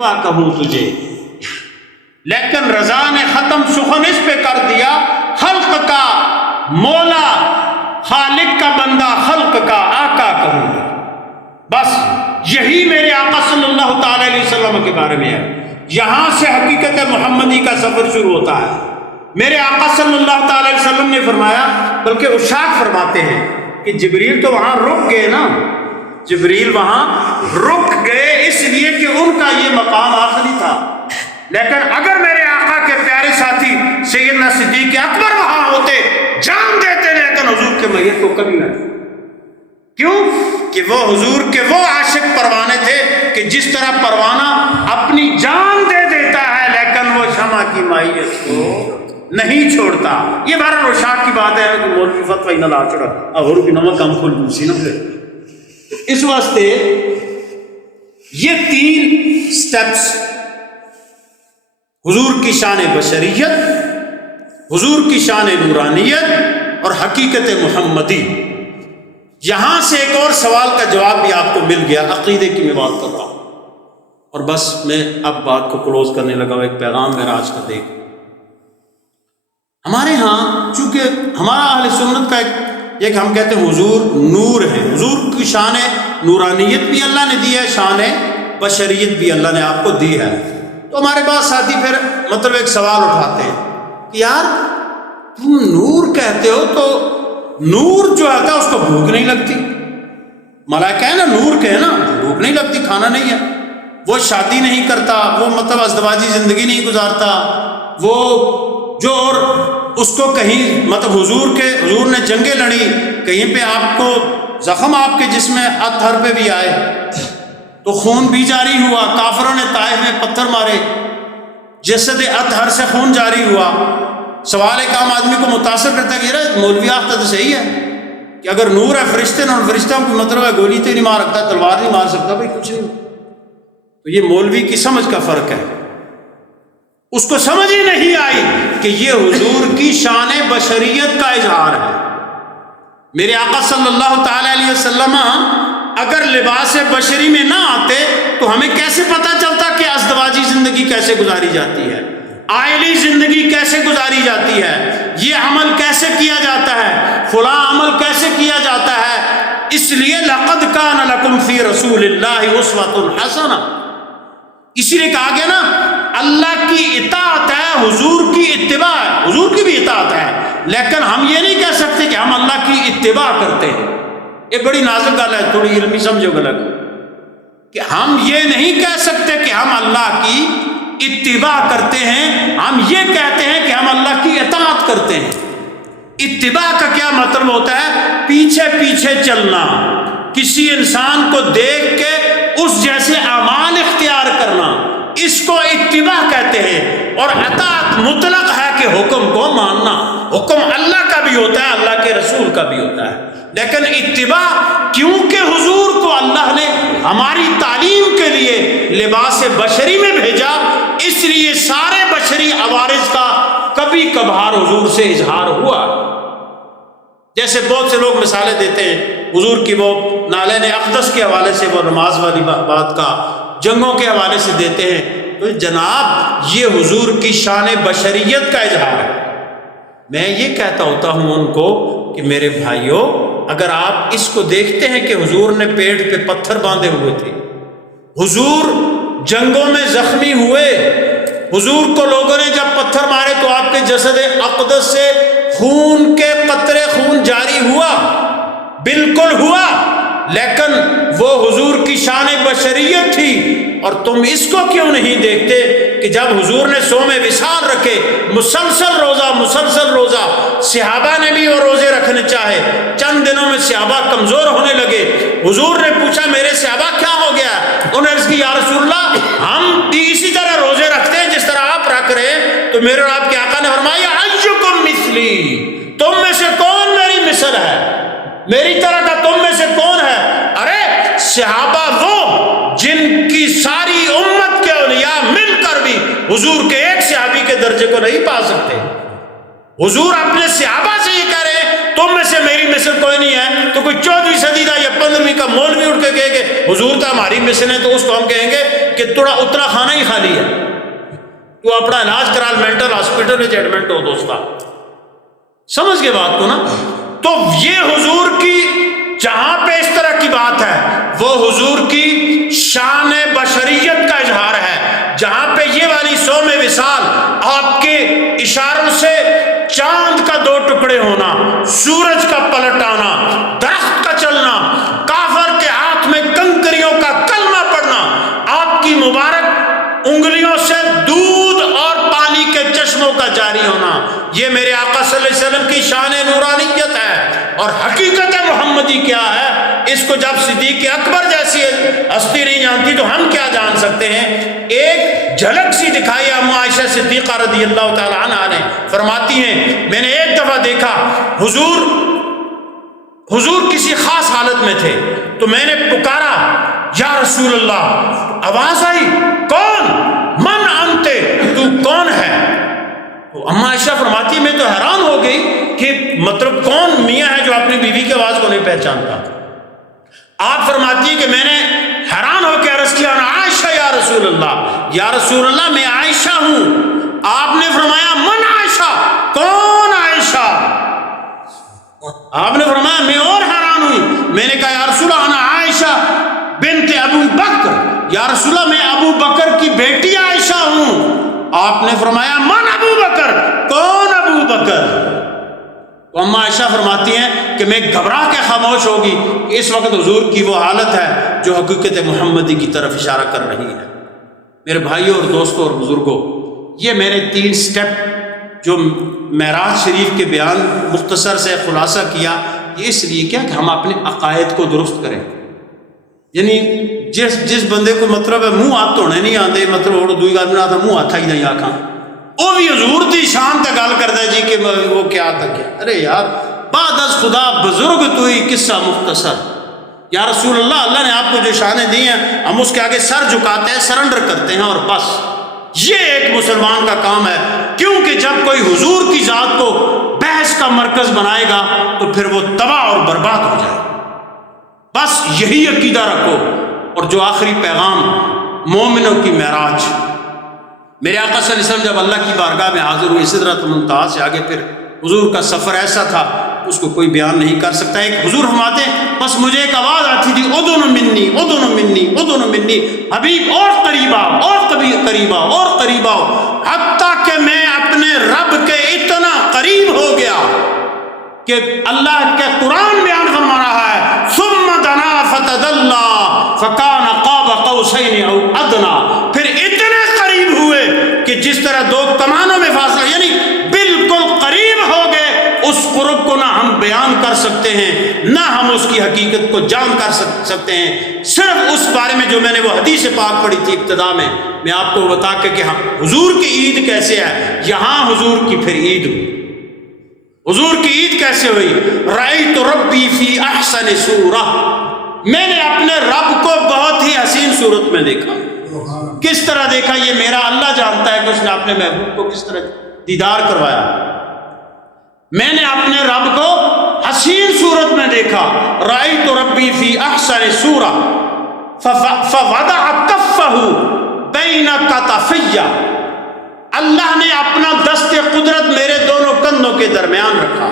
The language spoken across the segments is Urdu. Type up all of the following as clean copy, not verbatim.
کہوں تجھے، لیکن رضا نے ختم سخن اس پہ کر دیا، خلق کا مولا، خالق کا بندہ، خلق کا آقا کہوں گا۔ بس یہی میرے آقا صلی اللہ تعالی علیہ وسلم کے بارے میں ہے۔ یہاں سے حقیقت محمدی کا سفر شروع ہوتا ہے۔ میرے آقا صلی اللہ تعالی علیہ وسلم نے فرمایا، بلکہ ارشاد فرماتے ہیں کہ جبریل تو وہاں رک گئے نا، جبریل وہاں رک گئے اس لیے کہ ان کا یہ مقام آخری تھا، لیکن اگر میرے آقا کے پیارے ساتھی سیدنا صدیق اکبر وہاں ہوتے، جان دیتے، لیکن حضور کے میت کو کبھی نہ۔ کیوں کہ وہ حضور کے وہ عاشق پروانے تھے کہ جس طرح پروانہ اپنی جان دے دیتا ہے لیکن وہ شمع کی مائیت کو نہیں چھوڑتا۔ یہ بہرحال ارشاد کی بات ہے کہ مولوی فتوی نہ لا چھڑا اور بھی نمک کم کھول دوسی نہ پھر۔ اس واسطے یہ 3 سٹیپس، حضور کی شان بشریت، حضور کی شان نورانیت اور حقیقت محمدی۔ یہاں سے ایک اور سوال کا جواب بھی آپ کو مل گیا، عقیدے کی میں بات کر رہا ہوں، اور بس میں اب بات کو کلوز کرنے لگا ہوں۔ ایک پیغام میرا آج کا دیکھ، ہمارے ہاں چونکہ ہمارا اہل سنت کا ایک ہم کہتے ہیں حضور نور ہے، حضور کی شان نورانیت بھی اللہ نے دی ہے، شان بشریت بھی اللہ نے آپ کو دی ہے۔ تو ہمارے پاس ساتھی پھر مطلب ایک سوال اٹھاتے ہیں کہ یار تم نور کہتے ہو تو نور جو آتا ہے اس کو بھوک نہیں لگتی؟ ملائکہ ہے نا، نور کے ہے نا، بھوک نہیں لگتی، کھانا نہیں ہے، وہ شادی نہیں کرتا، وہ مطلب ازدواجی زندگی نہیں گزارتا، وہ جو اور اس کو کہیں مطلب حضور نے جنگیں لڑی، کہیں پہ آپ کو زخم آپ کے جسم میں اطہر پہ بھی آئے تو خون بھی جاری ہوا، کافروں نے طائف میں پتھر مارے، جسد اطہر سے خون جاری ہوا۔ سوال ایک عام آدمی کو متاثر کرتا ہے کہ یار مولوی آختہ تو صحیح ہے کہ اگر نور ہے فرشتے نے، اور فرشتوں کو مطلب ہے گولی تو نہیں مار سکتا، تلوار نہیں مار سکتا، بھائی کچھ نہیں۔ تو یہ مولوی کی سمجھ کا فرق ہے، اس کو سمجھ ہی نہیں آئی کہ یہ حضور کی شان بشریت کا اظہار ہے۔ میرے آقا صلی اللہ تعالی علیہ وسلم اگر لباس بشری میں نہ آتے تو ہمیں کیسے پتہ چلتا کہ ازدواجی زندگی کیسے گزاری جاتی ہے، عائلی زندگی کیسے گزاری جاتی ہے، یہ عمل کیسے کیا جاتا ہے، فلاں عمل کیسے کیا جاتا ہے۔ اس لیے لقد کان لکم فی رسول اللہ اسوۃ حسنہ، اسی لیے کہا گیا نا اللہ کی اطاعت ہے، حضور کی اتباع ہے، حضور کی بھی اطاعت ہے، لیکن ہم یہ نہیں کہہ سکتے کہ ہم اللہ کی اتباع کرتے ہیں۔ یہ بڑی نازک گل ہے، تھوڑی علمی سمجھو گلگ، کہ ہم یہ نہیں کہہ سکتے کہ ہم اللہ کی اتباع کرتے ہیں، ہم یہ کہتے ہیں کہ ہم اللہ کی اطاعت کرتے ہیں۔ اتباع کا کیا مطلب ہوتا ہے؟ پیچھے پیچھے چلنا، کسی انسان کو دیکھ کے اس جیسے اعمال اختیار کرنا، اس کو اتباع کہتے ہیں۔ اور اطاعت مطلق ہے کہ حکم کو ماننا، حکم اللہ کا بھی ہوتا ہے، اللہ کے رسول کا بھی ہوتا ہے، لیکن اتباع کیونکہ حضور کو اللہ نے ہماری تعلیم کے لیے لباس بشری میں بھیجا، اس لیے سارے بشری عوارض کا کبھی کبھار حضور سے اظہار ہوا۔ جیسے بہت سے لوگ مثالیں دیتے ہیں حضور کی، وہ نالین اقدس کے حوالے سے، وہ نماز والی بات کا، جنگوں کے حوالے سے دیتے ہیں، تو جناب یہ حضور کی شان بشریت کا اظہار ہے۔ میں یہ کہتا ہوتا ہوں ان کو کہ میرے بھائیوں، اگر آپ اس کو دیکھتے ہیں کہ حضور نے پیٹ پہ پتھر باندھے ہوئے تھے، حضور جنگوں میں زخمی ہوئے، حضور کو لوگوں نے جب پتھر مارے تو آپ کے جسد اقدس سے خون کے قطرے خون جاری ہوا، بالکل ہوا، لیکن وہ حضور کی شان بشریت تھی۔ اور تم اس کو کیوں نہیں دیکھتے کہ جب حضور نے صوم وصال رکھے، مسلسل روزہ، صحابہ نے بھی وہ روزے رکھنے چاہے، چند دنوں میں صحابہ کمزور ہونے لگے، حضور نے پوچھا میرے صحابہ کیا ہو گیا؟ انہوں نے عرض کی یا رسول اللہ ہم بھی اسی طرح روزے رکھتے ہیں جس طرح آپ رکھ رہے ہیں۔ تو میرے اور آپ کے آقا نے فرمایا ایکم مثلی، تم میں سے کون میری مثل ہے، میری طرح کا تم میں سے کون ہے؟ ارے صحابہ وہ جن کی ساری امت کے اولیاء مل کر بھی حضور کے ایک صحابی کے درجے کو نہیں پا سکتے۔ حضور اپنے صحابہ سے یہ کہہ رہے ہیں تم میں سے میری مثل کوئی نہیں ہے، تو کوئی 14ویں صدی کا یا 15ویں کا مولوی اٹھ کے کہے کہ حضور کا ہماری مثل ہے، تو اس کو ہم کہیں گے کہ تھوڑا اتنا کھانا ہی خالی ہے، تو اپنا علاج کرا مینٹل ہاسپٹل میں ایڈمنٹ ہو دوستا۔ سمجھ گئے بات کو نا؟ تو یہ حضور کی جہاں پہ اس طرح کی بات ہے وہ حضور کی شان بشریت کا اظہار ہے، جہاں پہ یہ والی سوم وصال آپ کے اشاروں سے چاند کا 2 ٹکڑے ہونا، سورج کا پلٹ آنا، درخت کا چلنا، کافر کے ہاتھ میں کنکریوں کا کلمہ پڑھنا، آپ کی مبارک انگلیوں سے دودھ اور پانی کے چشموں کا جاری ہونا، یہ میرے آقا صلی اللہ علیہ وسلم کی شان نورانیت ہے۔ اور حقیقت محمدی کیا ہے، اس کو جب صدیق اکبر جیسی ہستی نہیں جانتی تو ہم کیا جان سکتے ہیں؟ ایک جھلک سی دکھائی اما عائشہ صدیقہ رضی اللہ تعالی عنہا نے، فرماتی ہیں میں نے ایک دفعہ دیکھا حضور کسی خاص حالت میں تھے، تو میں نے پکارا یا رسول اللہ، آواز آئی کون؟ من انتے، تو کون ہے؟ تو اما عائشہ فرماتی میں تو حیران ہو گئی کہ مطلب کون میاں ہے جو اپنی بیوی کی آواز کو نہیں پہچانتا۔ آپ فرماتی کہ میں نے حیران ہو کے عرض کیا عائشہ یا رسول اللہ، یا رسول اللہ میں عائشہ ہوں۔ آپ نے فرمایا من عائشہ، کون عائشہ؟ آپ نے فرمایا میں اور حیران ہوئی، میں نے کہا یا رسول اللہ انا عائشہ بنت ابو بکر، یا رسول اللہ میں ابو بکر کی بیٹی عائشہ ہوں۔ آپ نے فرمایا من ابو بکر، کون ابو بکر؟ تو اما عائشہ فرماتی ہیں کہ میں گھبرا کے خاموش ہوگی، اس وقت حضور کی وہ حالت ہے جو حقیقت محمدی کی طرف اشارہ کر رہی ہے۔ میرے بھائیوں اور دوستوں اور بزرگوں، یہ میں نے 3 سٹیپ جو معراج شریف کے بیان مختصر سے خلاصہ کیا، یہ اس لیے کیا کہ ہم اپنے عقائد کو درست کریں۔ یعنی جس بندے کو مطلب ہے منہ ہاتھ دھونے نہیں آتے، مطلب اور دوئی گل بنا تھا منہ ہاتھ ہی نہیں آکھاں، وہ بھی حضور دی شان تک گل کرتا ہے جی کہ وہ کیا تک ہے۔ ارے یار بعد از خدا بزرگ تو ہی قصہ مختصر، یا رسول اللہ، اللہ نے آپ کو جو شانیں دی ہیں ہم اس کے آگے سر جھکاتے ہیں، سرنڈر کرتے ہیں اور بس۔ یہ ایک مسلمان کا کام ہے، کیونکہ جب کوئی حضور کی ذات کو بحث کا مرکز بنائے گا تو پھر وہ تباہ اور برباد ہو جائے۔ بس یہی عقیدہ رکھو۔ اور جو آخری پیغام مومنوں کی معراج، میرے آقا صلی اللہ علیہ وسلم جب اللہ کی بارگاہ میں حاضر ہوئے سدرۃ المنتہا سے آگے، پھر حضور کا سفر ایسا تھا اس کو کوئی بیان نہیں کر سکتا۔ ایک حضور فرماتے ہیں بس مجھے ایک آواز آتی تھی اذن منی اذن منی اذن منی، حبیب اور قریب آؤ اور قریب آؤ اور قریب آؤ، حتیٰ کہ میں اپنے رب کے اتنا قریب ہو گیا کہ اللہ کے قرآن بیان فرما رہا ہے ثم دنا فتدلی فکان قاب قوسین او ادنا، پھر اتنے قریب ہوئے کہ جس طرح 2 کمانوں میں فاصلہ، یعنی بالکل قریب ہو گئے۔ اس قرب کو نہ ہم بیان کر سکتے ہیں نہ ہم اس کی حقیقت کو جان کر سکتے ہیں، صرف اس بارے میں جو میں نے وہ حدیث پاک پڑھی تھی ابتدا میں آپ کو بتا کے کہ ہم حضور کی عید کیسے ہے، یہاں حضور کی پھر عید ہوئی۔ حضور کی عید کیسے ہوئی؟ رأیت ربی فی احسن صورہ، میں نے اپنے رب کو بہت ہی حسین صورت میں دیکھا۔ کس طرح دیکھا یہ میرا اللہ جانتا ہے کہ اس نے اپنے محبوب کو کس طرح دیدار کروایا۔ میں نے اپنے رب کو حسین صورت میں دیکھا، رأیت ربی فی احسن صورہ فوضع کفہ بین کتفی، اللہ نے اپنا دست قدرت میرے دونوں کندھوں کے درمیان رکھا۔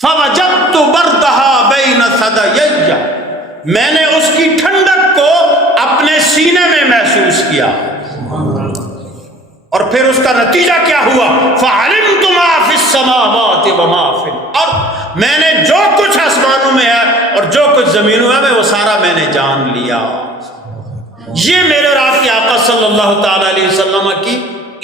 فوجدت بردہا بین ثدیی، میں نے اس کی ٹھنڈک کو اپنے سینے میں محسوس کیا۔ اور پھر اس کا نتیجہ کیا ہوا؟ فعلمت ما فی السماوات وما فی الارض، میں نے جو کچھ آسمانوں میں ہے اور جو کچھ زمینوں میں وہ سارا میں نے جان لیا۔ یہ میرے اور آپ کے آقا صلی اللہ تعالی علیہ وسلم کی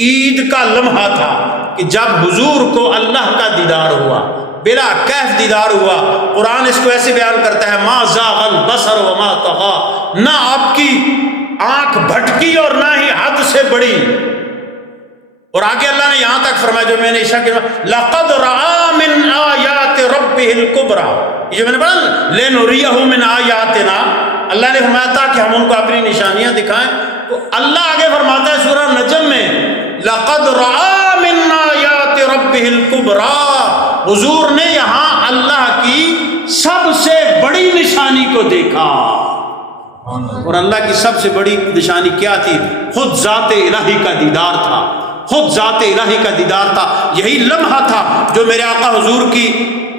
عید کا لمحہ تھا کہ جب حضور کو اللہ کا دیدار ہوا، بلا کیف دیدار ہوا۔ قرآن اس کو ایسے بیان کرتا ہے ما زاغ البصر وما طغى، نہ آپ کی آنکھ بھٹکی اور نہ ہی حد سے بڑی۔ اور آگے اللہ نے یہاں تک فرمایا جو میں نے عشاء کے لقد رأى من آیات ربہ الکبریٰ، یہ جو میں نے پڑھا لنریہ من آیاتنا، اللہ نے فرمایا تھا کہ ہم ان کو اپنی نشانیاں دکھائیں۔ تو اللہ آگے فرماتا ہے سورہ نجم میں لقد رأى من آیات ربہ الکبریٰ، حضور نے یہاں اللہ کی سب سے بڑی نشانی کو دیکھا، اور اللہ کی سب سے بڑی نشانی کیا تھی؟ خود ذات الہی کا دیدار تھا، خود ذات الہی کا دیدار تھا۔ یہی لمحہ تھا جو میرے آقا حضور کی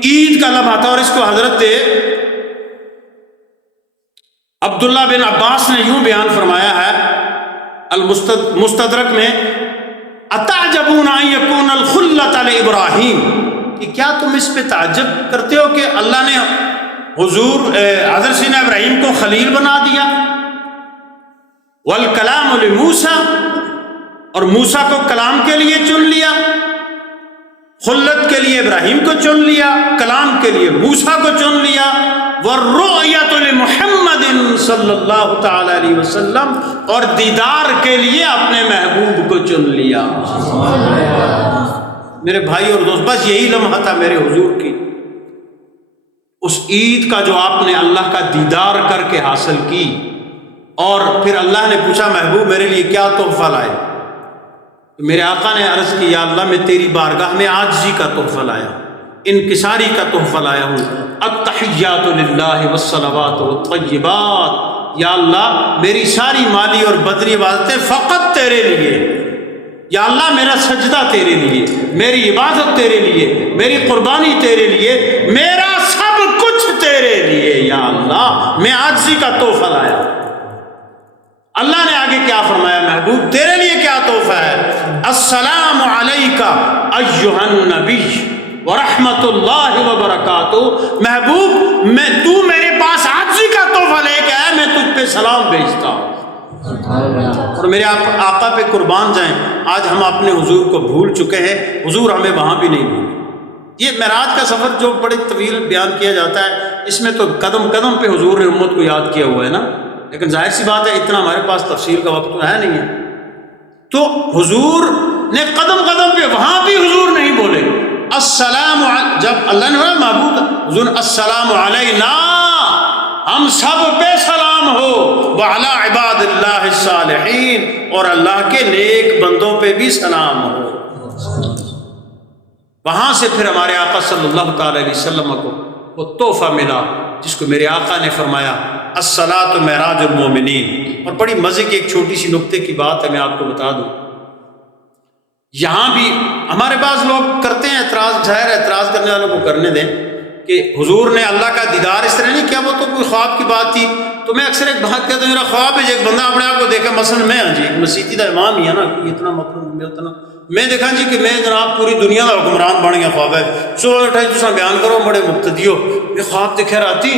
عید کا لمحہ تھا، اور اس کو حضرت عبداللہ بن عباس نے یوں بیان فرمایا ہے المستدرک میں، اتعجبون ان یکون الخلۃ لابراہیم، کہ کیا تم اس پہ تعجب کرتے ہو کہ اللہ نے حضور حضرت سیدنا ابراہیم کو خلیل بنا دیا، والکلام لموسیٰ، اور موسیٰ کو کلام کے لیے چن لیا، خلت کے لیے ابراہیم کو چن لیا، کلام کے لیے موسیٰ کو چن لیا، والرؤیۃ لمحمد صلی اللہ تعالی علیہ وسلم، اور دیدار کے لیے اپنے محبوب کو چن لیا۔ میرے بھائی اور دوست، بس یہی لمحہ تھا میرے حضور کی اس عید کا جو آپ نے اللہ کا دیدار کر کے حاصل کی، اور پھر اللہ نے پوچھا محبوب میرے لیے کیا تحفہ لائے؟ تو میرے آقا نے عرض کی یا اللہ میں تیری بارگاہ میں عاجزی کا تحفہ لایا، انکساری کا تحفہ لایا ہوں، التحیات للہ والصلوات والطیبات، یا اللہ میری ساری مالی اور بدنی عبادتیں فقط تیرے لیے، یا اللہ میرا سجدہ تیرے لیے، میری عبادت تیرے لیے، میری قربانی تیرے لیے، میرا سب کچھ تیرے لیے، یا اللہ میں عاجزی کا تحفہ لایا۔ اللہ نے آگے کیا فرمایا؟ محبوب تیرے لیے کیا تحفہ ہے؟ السلام علیک ایھا النبی ورحمۃ اللہ وبرکاتہ، محبوب تو میرے پاس عاجزی کا تحفہ لے کے آیا، میں تجھ پہ سلام بھیجتا ہوں۔ اور میرے آقا پہ قربان جائیں، آج ہم اپنے حضور کو بھول چکے ہیں، حضور ہمیں وہاں بھی نہیں بھولے۔ یہ معراج کا سفر جو بڑے طویل بیان کیا جاتا ہے، اس میں تو قدم قدم پہ حضور نے امت کو یاد کیا ہوا ہے نا، لیکن ظاہر سی بات ہے اتنا ہمارے پاس تفصیل کا وقت تو ہے نہیں ہے، تو حضور نے قدم قدم پہ وہاں بھی حضور نہیں بولے السلام جب اللہ نے بولا محبوب حضور السلام علینا، ہم سب پہ سلام ہو، وعلی عباد اللہ الصالحین، اور اللہ کے نیک بندوں پہ بھی سلام ہو۔ وہاں سے پھر ہمارے آقا صلی اللہ تعالی علیہ وسلم کو وہ تحفہ ملا جس کو میرے آقا نے فرمایا الصلاۃ معراج المومنین۔ اور بڑی مزے کی ایک چھوٹی سی نکتے کی بات ہے، میں آپ کو بتا دوں، یہاں بھی ہمارے پاس لوگ کرتے ہیں اعتراض، ظاہر ہے اعتراض کرنے والوں کو کرنے دیں، کہ حضور نے اللہ کا دیدار اس طرح نہیں کیا، وہ تو کوئی خواب کی بات تھی۔ تو میں اکثر ایک بات کہتا ہوں میرا خواب ہے، ایک بندہ اپنے آپ کو دیکھا، مثلا میں ہاں جی ایک مسیتی کا امام ہی ہے نا، اتنا مطلب میں دیکھا جی کہ میں جناب پوری دنیا کا حکمران بن گیا، خواب ہے صبح اٹھائی تو بیان کرو بڑے مقتدی ہو، میں خواب دیکھا راتی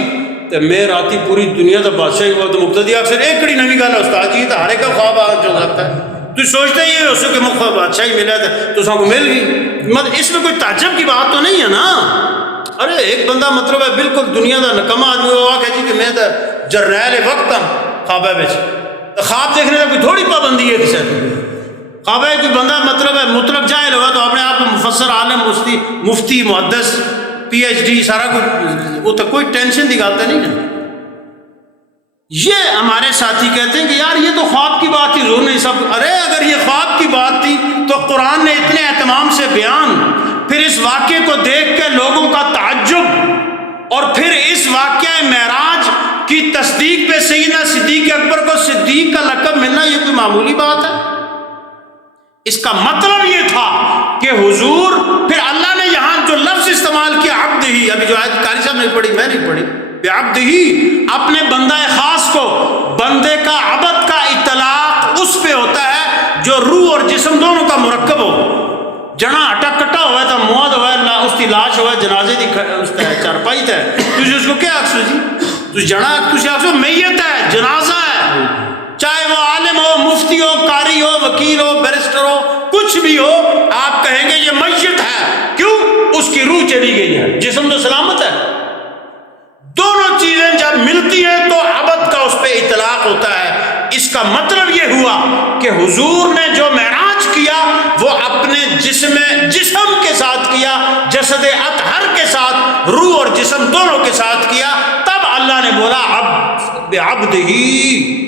تو میں راتی پوری دنیا کا بادشاہ ہوا تو مقتدی اکثر ایک کڑی نوی گل ہے استاد جی تو ہر ایک کا خواب آ جو سکتا ہے، تو سوچتے ہی اس کہ مخ بادشاہی ملا تھا تو سب کو مل گئی، مطلب اس میں کوئی تعجب کی بات تو نہیں ہے نا۔ ارے ایک بندہ مطلب ہے بالکل دنیا کا نکما آدمی ہوا کہ جی کہ میں تو جرنیل وقت ہوں خواب ہے، خواب دیکھنے کا کوئی تھوڑی پابندی ہے کسی خواب ہے، کوئی بندہ مطلب ہے مطلق جاہل ہوا تو اپنے آپ کو مفسر عالم مفتی محدث پی ایچ ڈی سارا کچھ، وہ تو کوئی ٹینشن کی بات نہیں ہے۔ یہ ہمارے ساتھی کہتے ہیں کہ یار یہ تو خواب کی بات تھی، حضور نے سب، ارے اگر یہ خواب کی بات تھی تو قرآن نے اتنے اہتمام سے بیان، پھر اس واقعے کو دیکھ کے لوگوں کا تعجب، اور پھر اس واقعہ معراج کی تصدیق پہ سیدنا صدیق اکبر کو صدیق کا لقب ملنا یہ کوئی معمولی بات ہے؟ اس کا مطلب یہ تھا کہ حضور، پھر اللہ نے یہاں جو لفظ استعمال کیا عبد ہی، ابھی جو آیت قاری صاحب نے پڑھی میں نہیں پڑھی، عبد ہی، اپنے بندہ خاص کو، بندے کا عبد کا اطلاق اس پہ ہوتا ہے جو روح اور جسم دونوں کا مرکب ہو، جنا اٹک کٹا ہوا ہے تو موت ہوا ہے، اس کی لاش ہوا ہے، جنازے دی اس کا چارپائی ہے، تجھے اس کو کیا اکثر جی تو جنا تجھے اکثر میت ہے، جنازہ ہے، چاہے وہ عالم ہو، مفتی ہو، قاری ہو، وکیل ہو، بیرسٹر ہو، کچھ بھی ہو، آپ کہیں گے یہ میت ہے، کیوں؟ اس کی روح چلی گئی ہے، جسم تو سلامت ہے۔ دونوں چیزیں جب ملتی ہیں تو عبد کا اس پہ اطلاق ہوتا ہے۔ اس کا مطلب یہ ہوا کہ حضور نے جو معراج کیا وہ اپنے جسم کے ساتھ کیا، جسد اطہر کے ساتھ، روح اور جسم دونوں کے ساتھ کیا، تب اللہ نے بولا عبد ہی۔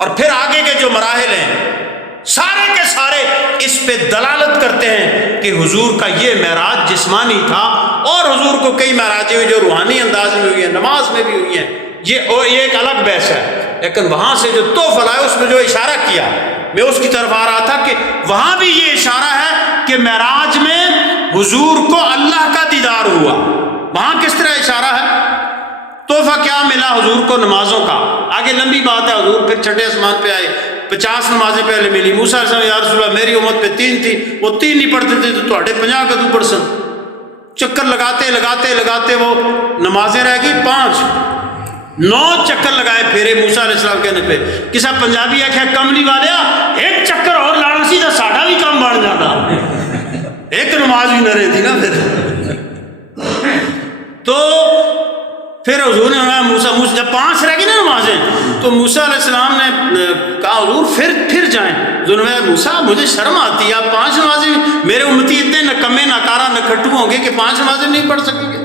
اور پھر آگے کے جو مراحل ہیں سارے کے سارے اس پہ دلالت کرتے ہیں کہ حضور کا یہ معراج جسمانی تھا، اور حضور کو کئی معراجیں ہوئی جو روحانی انداز میں ہوئی ہیں، نماز میں بھی ہوئی ہیں، یہ ایک الگ بحث ہے۔ لیکن وہاں سے جو توفل آئے اس میں جو اشارہ کیا، میں اس کی طرف آ رہا تھا کہ وہاں بھی یہ اشارہ ہے کہ معراج میں حضور کو اللہ کا دیدار ہوا۔ وہاں کس طرح اشارہ ہے؟ تحفہ کیا ملا حضور کو؟ نمازوں کا۔ آگے لمبی بات ہے، حضور پھر چھٹے آسمان پہ آئے، 50 نمازیں پہلے ملی۔ موسیٰ علیہ السلام، یا رسول اللہ میری امت پہ 3 تھی، وہ 3 نہیں پڑھتے تھے تو تھوڑے 50 کدو پڑسن۔ چکر لگاتے لگاتے لگاتے وہ نمازیں رہ گئی 5، 9 چکر لگائے پھیرے موسیٰ علیہ السلام کہنے پہ۔ کسا پنجابی ہے کہ کملی والیا ایک چکر اور لانا سی تو ساڈا بھی کم بن جاتا، ایک نماز بھی نہ رہتی نا پھر۔ تو پھر حضور نے موسیٰ جب 5 رہ گئی نا نمازیں تو موسیٰ علیہ السلام نے کہا حضور پھر جائیں۔ حضور نے موسیٰ مجھے شرم آتی ہے، آپ 5 نمازیں، میرے امتی اتنے نکمے ناکارہ نکھٹو ہوں گے کہ 5 نمازیں نہیں پڑھ سکیں گے۔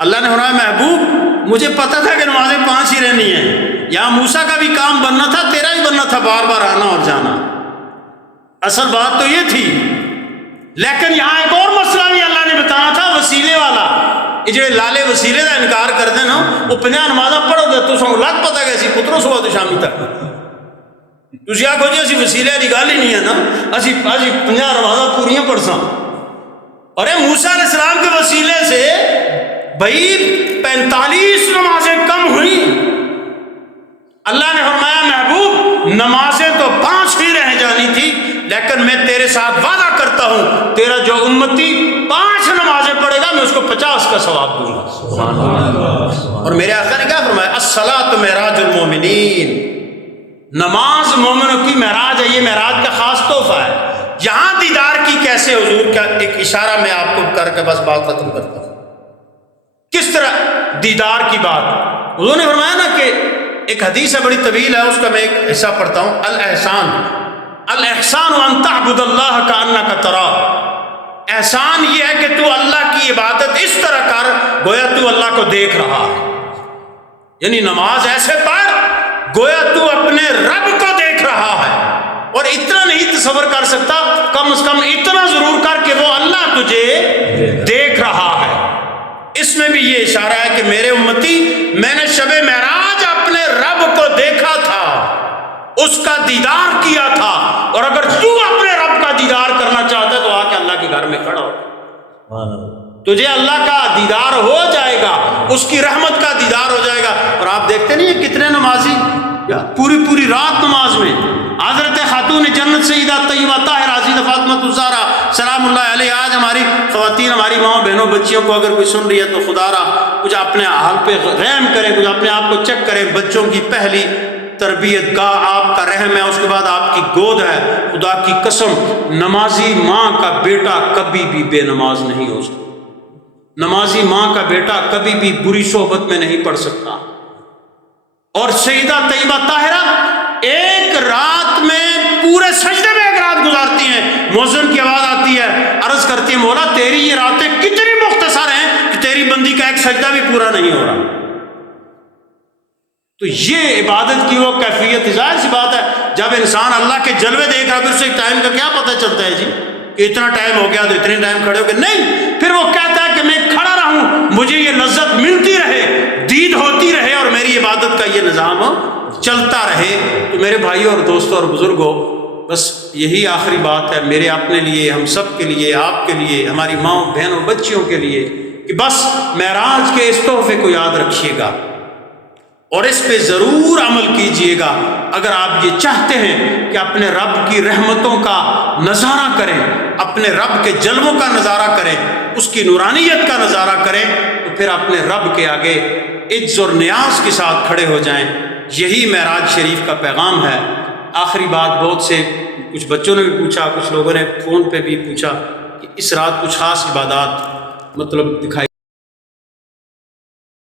اللہ نے فرمایا محبوب مجھے پتا تھا کہ نمازیں 5 ہی رہنی ہیں، یہاں موسیٰ کا بھی کام بننا تھا، تیرا بھی بننا تھا، بار بار آنا اور جانا۔ اصل بات تو یہ تھی، لیکن یہاں ایک اور مسئلہ بھی اللہ نے بتانا تھا، وسیلے والا۔ یہ جڑے لالے وسیلے کا انکار کرتے نا وہ 50 نمازاں پڑھو گے تو سو لگ پتا کہ اسی پتروں صبح تو شامی تک تسی آکھو جی اسی وسیلے والی گل ہی نہیں ہے نا، اسی 50 نمازاں پوریاں پڑھ ساں۔ اور یہ موسیٰ علیہ السلام کے وسیلے سے بھائی 45 نمازیں کم ہوئی۔ اللہ نے فرمایا محبوب نمازیں تو 5 ہی رہ جانی تھی، لیکن میں تیرے ساتھ وعدہ کرتا ہوں تیرا جو امتی 5 نمازیں پڑھے گا میں اس کو 50 کا ثواب دوں گا۔ اور میرے آقا نے کیا فرمایا؟ الصلاۃ معراج المومنین، نماز مومنوں کی معراج ہے، یہ معراج کا خاص تحفہ ہے۔ یہاں دیدار کی کیسے حضور کا ایک اشارہ میں آپ کو کر کے بس بات ختم کرتا ہوں۔ کس طرح دیدار کی بات حضور نے فرمایا نا کہ ایک حدیث ہے بڑی طویل ہے، اس کا میں ایک حصہ پڑھتا ہوں۔ الاحسان ان تعبد اللہ کأنک تراہ، احسان یہ ہے کہ تو اللہ کی عبادت اس طرح کر گویا تو اللہ کو دیکھ رہا ہے، یعنی نماز ایسے پڑھ گویا تو اپنے رب کو دیکھ رہا ہے۔ اور اتنا نہیں تصور کر سکتا، کم از کم اتنا ضرور کر کہ وہ اللہ تجھے دیکھ رہا ہے۔ اس میں بھی یہ اشارہ ہے کہ میرے امتی میں نے شب معراج اپنے رب کو دیکھا تھا، اس کا دیدار کیا تھا، اور اگر تو اپنے رب کا دیدار کرنا چاہتا ہے تو آ کے اللہ کے گھر میں کھڑا ہو، تجھے اللہ کا دیدار ہو جائے گا، اس کی رحمت کا دیدار ہو جائے گا۔ اور آپ دیکھتے نہیں ہیں کتنے نمازی پوری رات نماز میں، حضرت خاتون جنت سیدہ طیبہ طاہرہ سیدہ فاطمہ الزہرا سلام اللہ علیہ۔ آج ہماری خواتین، ہماری ماں بہنوں بچیوں کو اگر کوئی سن رہی ہے تو خدا را کچھ اپنے حال پہ رحم کریں، کچھ اپنے آپ کو چیک کریں۔ بچوں کی پہلی تربیت گاہ آپ کا رحم ہے، اس کے بعد آپ کی گود ہے۔ خدا کی قسم نمازی ماں کا بیٹا کبھی بھی بے نماز نہیں ہو سکتا، نمازی ماں کا بیٹا کبھی بھی بری صحبت میں نہیں پڑ سکتا۔ اور سیدہ طیبہ طاہرہ ایک رات میں پورے سجدے میں ایک رات گزارتی ہیں، مؤذن کی آواز آتی ہے، عرض کرتی ہے مولا تیری یہ راتیں کتنی مختصر ہیں کہ تیری بندی کا ایک سجدہ بھی پورا نہیں ہو رہا۔ تو یہ عبادت کی وہ کیفیت، ظاہر سی بات ہے جب انسان اللہ کے جلوے دیکھ رہا ہے پھر اسے ٹائم کا کیا پتہ چلتا ہے جی کہ اتنا ٹائم ہو گیا تو اتنے ٹائم کھڑے ہو گئے، نہیں، پھر وہ کہتا ہے کہ میں کھڑا رہوں، مجھے یہ لذت ملتی رہے، دید ہوتی رہے، اور میری عبادت کا یہ نظام چلتا رہے۔ تو میرے بھائیوں اور دوستوں اور بزرگوں، بس یہی آخری بات ہے میرے اپنے لیے، ہم سب کے لیے، آپ کے لیے، ہماری ماں بہنوں بچیوں کے لیے، کہ بس معراج کے اس تحفے کو یاد رکھیے گا اور اس پہ ضرور عمل کیجئے گا۔ اگر آپ یہ چاہتے ہیں کہ اپنے رب کی رحمتوں کا نظارہ کریں، اپنے رب کے جلووں کا نظارہ کریں، اس کی نورانیت کا نظارہ کریں، تو پھر اپنے رب کے آگے عجز اور نیاز کے ساتھ کھڑے ہو جائیں۔ یہی معراج شریف کا پیغام ہے۔ آخری بات، بہت سے کچھ بچوں نے بھی پوچھا، کچھ لوگوں نے فون پہ بھی پوچھا کہ اس رات کچھ خاص عبادات مطلب دکھائی